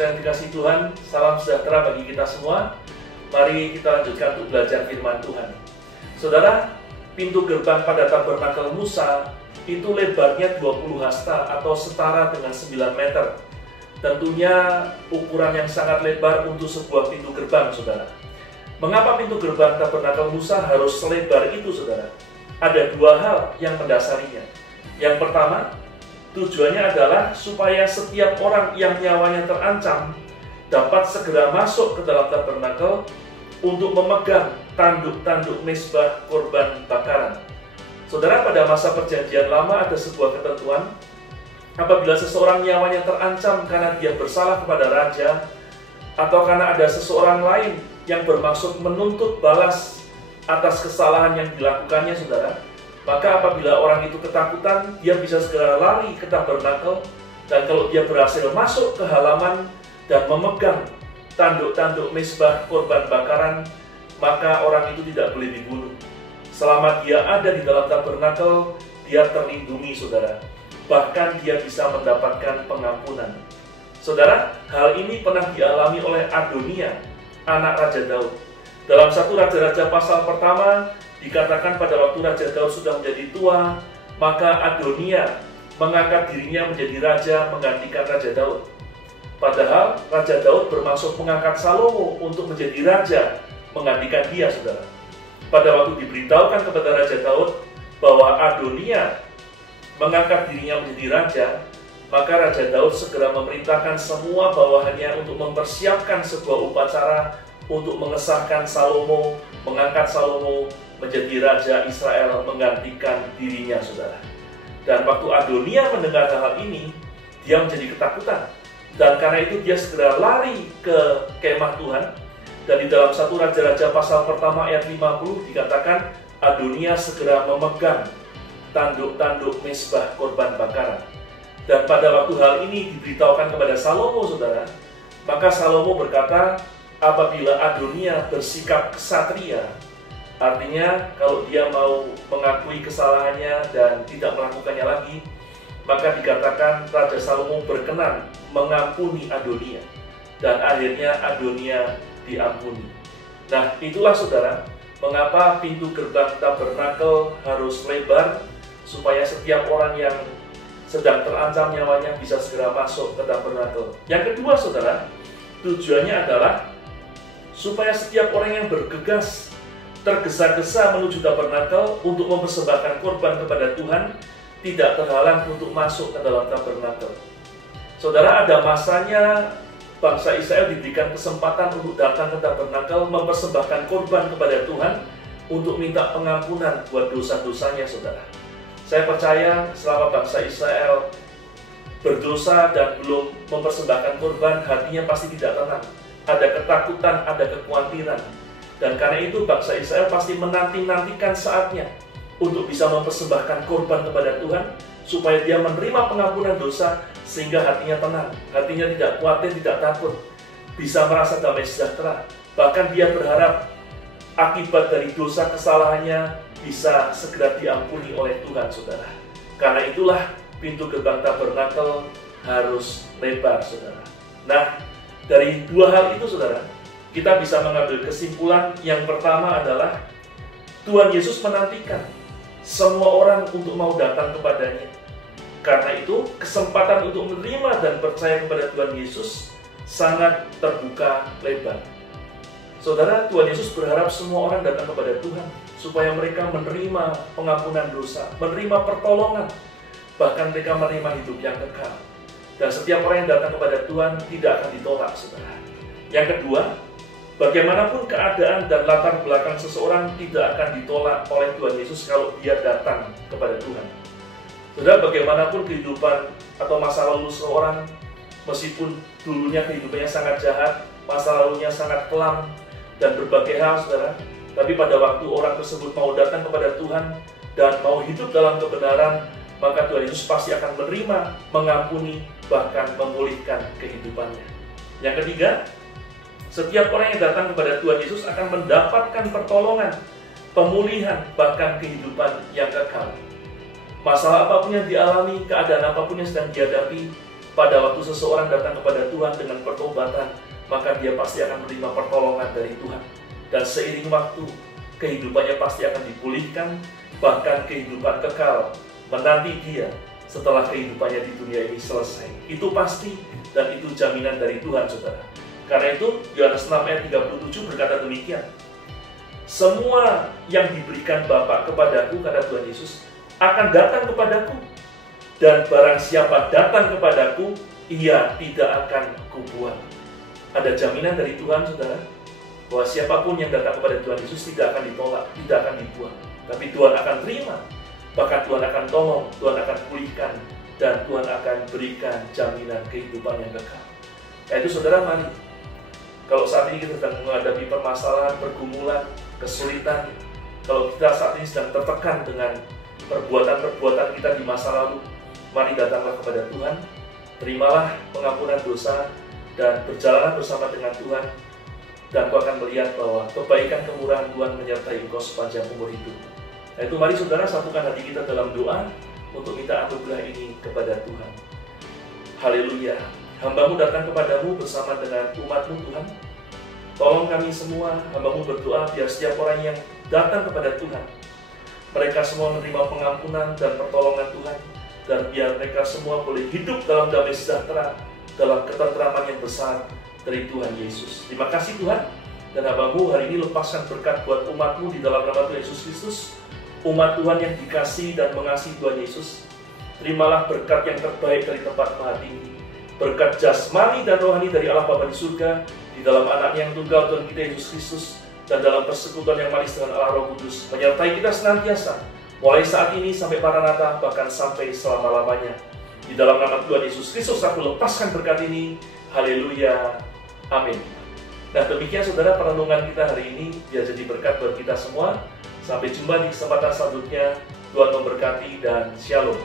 saudara yang dikasihi Tuhan, salam sejahtera bagi kita semua. Mari kita lanjutkan untuk belajar firman Tuhan. Saudara, pintu gerbang pada tabernakel Musa itu lebarnya 20 hasta atau setara dengan 9 meter. Tentunya ukuran yang sangat lebar untuk sebuah pintu gerbang, saudara. Mengapa pintu gerbang tabernakel Musa harus selebar itu, saudara? Ada dua hal yang mendasarinya. Yang pertama, tujuannya adalah supaya setiap orang yang nyawanya terancam dapat segera masuk ke dalam tabernakel untuk memegang tanduk-tanduk mezbah korban bakaran. Saudara, pada masa perjanjian lama ada sebuah ketentuan, apabila seseorang nyawanya terancam karena dia bersalah kepada raja, atau karena ada seseorang lain yang bermaksud menuntut balas atas kesalahan yang dilakukannya, saudara, maka apabila orang itu ketakutan, dia bisa segera lari ke tabernakel, dan kalau dia berhasil masuk ke halaman dan memegang tanduk-tanduk mezbah korban bakaran, maka orang itu tidak boleh dibunuh. Selama dia ada di dalam tabernakel, dia terlindungi, saudara. Bahkan dia bisa mendapatkan pengampunan. Saudara, hal ini pernah dialami oleh Adonia, anak Raja Daud. Dalam 1 Raja-Raja pasal pertama, dikatakan pada waktu Raja Daud sudah menjadi tua, maka Adonia mengangkat dirinya menjadi raja menggantikan Raja Daud. Padahal Raja Daud bermaksud mengangkat Salomo untuk menjadi raja menggantikan dia, saudara. Pada waktu diberitahukan kepada Raja Daud bahwa Adonia mengangkat dirinya menjadi raja, maka Raja Daud segera memerintahkan semua bawahannya untuk mempersiapkan sebuah upacara untuk mengesahkan Salomo, mengangkat Salomo menjadi raja Israel menggantikan dirinya, saudara. Dan waktu Adonia mendengar hal ini, dia menjadi ketakutan. Dan karena itu dia segera lari ke kemah Tuhan. Dan di dalam 1 Raja-Raja pasal pertama ayat 50 dikatakan Adonia segera memegang tanduk-tanduk mezbah korban bakaran. Dan pada waktu hal ini diberitahukan kepada Salomo, saudara, maka Salomo berkata, apabila Adonia bersikap kesatria, artinya kalau dia mau mengakui kesalahannya dan tidak melakukannya lagi, maka dikatakan Raja Salomo berkenan mengampuni Adonia. Dan akhirnya Adonia diampuni. Nah, itulah, saudara, mengapa pintu gerbang tabernakel harus lebar, supaya setiap orang yang sedang terancam nyawanya bisa segera masuk ke tabernakel. Yang kedua, saudara, tujuannya adalah supaya setiap orang yang bergegas, tergesa-gesa menuju tabernakel untuk mempersembahkan korban kepada Tuhan, tidak terhalang untuk masuk ke dalam tabernakel. Saudara, ada masanya bangsa Israel diberikan kesempatan untuk datang ke tabernakel, mempersembahkan korban kepada Tuhan untuk minta pengampunan buat dosa-dosanya, saudara. Saya percaya selama bangsa Israel berdosa dan belum mempersembahkan korban, hatinya pasti tidak tenang. Ada ketakutan, ada kekhawatiran. Dan karena itu bangsa Israel pasti menanti-nantikan saatnya untuk bisa mempersembahkan korban kepada Tuhan, supaya dia menerima pengampunan dosa, sehingga hatinya tenang, hatinya tidak khawatir, tidak takut, bisa merasa damai sejahtera. Bahkan dia berharap akibat dari dosa kesalahannya bisa segera diampuni oleh Tuhan, saudara. Karena itulah pintu gerbang tabernakel harus lebar, saudara. Nah, dari dua hal itu, saudara, kita bisa mengambil kesimpulan. Yang pertama adalah Tuhan Yesus menantikan semua orang untuk mau datang kepadanya. Karena itu, kesempatan untuk menerima dan percaya kepada Tuhan Yesus sangat terbuka lebar. Saudara, Tuhan Yesus berharap semua orang datang kepada Tuhan, supaya mereka menerima pengampunan dosa, menerima pertolongan, bahkan mereka menerima hidup yang kekal. Dan setiap orang yang datang kepada Tuhan tidak akan ditolak, saudara. Yang kedua, bagaimanapun keadaan dan latar belakang seseorang tidak akan ditolak oleh Tuhan Yesus kalau dia datang kepada Tuhan. Saudara, bagaimanapun kehidupan atau masa lalu seseorang, meskipun dulunya kehidupannya sangat jahat, masa lalunya sangat kelam, dan berbagai hal, saudara, tapi pada waktu orang tersebut mau datang kepada Tuhan dan mau hidup dalam kebenaran, maka Tuhan Yesus pasti akan menerima, mengampuni, bahkan memulihkan kehidupannya. Yang ketiga, setiap orang yang datang kepada Tuhan Yesus akan mendapatkan pertolongan, pemulihan, bahkan kehidupan yang kekal. Masalah apapun yang dialami, keadaan apapun yang sedang dihadapi, pada waktu seseorang datang kepada Tuhan dengan pertobatan, maka dia pasti akan menerima pertolongan dari Tuhan. Dan seiring waktu, kehidupannya pasti akan dipulihkan, bahkan kehidupan kekal menanti dia setelah kehidupannya di dunia ini selesai. Itu pasti, dan itu jaminan dari Tuhan, saudara. Karena itu, Yohanes 6 ayat 37 berkata demikian. Semua yang diberikan Bapa kepadaku, kata Tuhan Yesus, akan datang kepadaku. Dan barang siapa datang kepadaku, ia tidak akan kubuang. Ada jaminan dari Tuhan, saudara, bahwa siapapun yang datang kepada Tuhan Yesus tidak akan ditolak, tidak akan dibuang. Tapi Tuhan akan terima, bahkan Tuhan akan tolong, Tuhan akan pulihkan, dan Tuhan akan berikan jaminan kehidupan yang kekal. Yaitu saudara, mari, kalau saat ini kita sedang menghadapi permasalahan, pergumulan, kesulitan, kalau kita saat ini sedang tertekan dengan perbuatan-perbuatan kita di masa lalu, mari datanglah kepada Tuhan, terimalah pengampunan dosa, dan berjalanlah bersama dengan Tuhan, dan kau akan melihat bahwa kebaikan kemurahan Tuhan menyertai engkau sepanjang umur hidup. Nah itu mari saudara satukan hati kita dalam doa untuk minta anugerah ini kepada Tuhan. Haleluya. Hamba-Mu datang kepadamu bersama dengan umat-Mu Tuhan. Tolong kami semua, hamba-Mu berdoa biar setiap orang yang datang kepada Tuhan, mereka semua menerima pengampunan dan pertolongan Tuhan, dan biar mereka semua boleh hidup dalam damai sejahtera, dalam ketenteraman yang besar dari Tuhan Yesus. Terima kasih Tuhan, dan hamba-Mu hari ini lepaskan berkat buat umat-Mu di dalam nama Tuhan Yesus Kristus. Umat Tuhan yang dikasihi dan mengasihi Tuhan Yesus, terimalah berkat yang terbaik dari tempat Maha Tinggi, berkat jasmani dan rohani dari Allah Bapa di surga, di dalam anaknya yang tunggal Tuhan kita Yesus Kristus, dan dalam persekutuan yang manis dengan Allah Roh Kudus, menyertai kita senantiasa, mulai saat ini sampai Maranatha, bahkan sampai selama-lamanya. Di dalam nama Tuhan Yesus Kristus aku lepaskan berkat ini. Haleluya. Amin. Nah demikian saudara perenungan kita hari ini, biar jadi berkat buat kita semua. Sampai jumpa di kesempatan selanjutnya. Tuhan memberkati dan shalom.